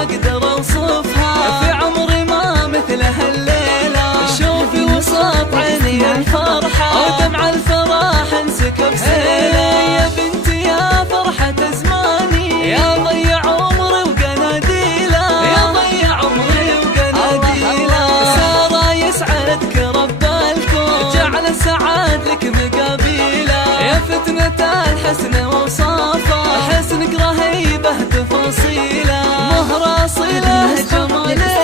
ما اقدر اوصفها، في عمري ما مثلها الليلة. شوفي وسط عيني الفرحة ودمع الفرح انسكب سيلة. يا بنتي يا فرحة زماني، يا ضيع عمري وقناديله، يا ضيع عمري وقناديله. سارة يسعدك رب الكون، جعل السعاد لك مقابيله. يا فتنة الحسن ووصافه، حسنك رهيبه تفاصيله. مهر اصيله جماله